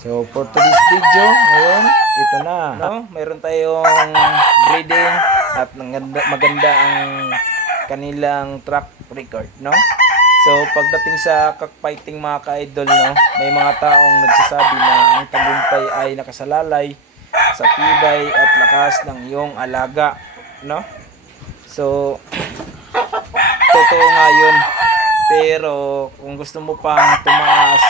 So, for today's video, ngayon, ito na. No? Mayroon tayong breeding at maganda, maganda ang kanilang track record, no? So, pagdating sa cockfighting mga ka-idol, no, may mga taong nagsasabi na ang tagumpay ay nakasalalay sa tibay at lakas ng iyong alaga, no? So, totoo nga yun. Pero, kung gusto mo pang tumaas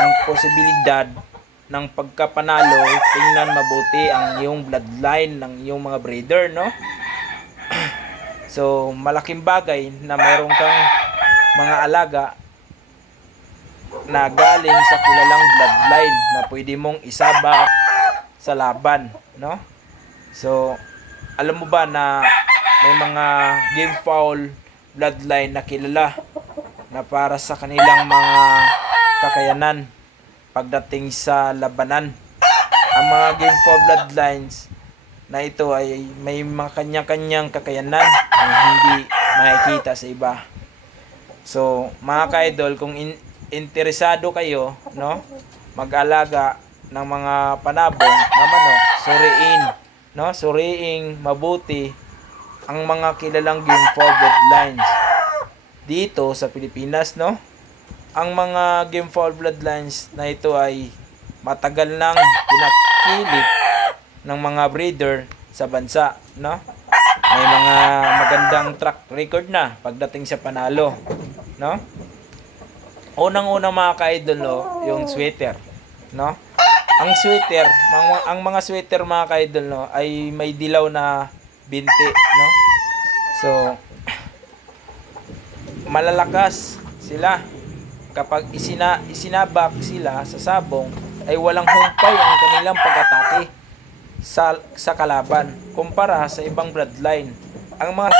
ang posibilidad ng pagkapanalo, tingnan mabuti ang iyong bloodline ng iyong mga breeder, no? so, malaking bagay na mayroon kang mga alaga na galing sa kilalang bloodline na pwede mong isabak sa laban, no? So, alam mo ba na may mga game foul bloodline na kilala na para sa kanilang mga kakayanan pagdating sa labanan. Ang mga game foul bloodlines na ito ay may mga kanya-kanyang kakayanan na hindi makikita sa iba. So, mga ka-idol, kung in- interesado kayo, no, mag-alaga ng mga panabong na manok, suriin, no, suriing mabuti ang mga kilalang game foul bloodlines dito sa Pilipinas, no? Ang mga game foul bloodlines na ito ay matagal nang pinakilit ng mga breeder sa bansa, no? May mga magandang track record na pagdating sa panalo, no? Unang-unang mga ka-idol, no, yung sweater, no? Ang sweater, mga, ang mga sweater mga ka-idol, no, ay may dilaw na binti, no? So, malalakas sila kapag isina, isinabak sila sa sabong ay walang humpay ang kanilang pag-atake sa, sa kalaban kumpara sa ibang bloodline. Ang mga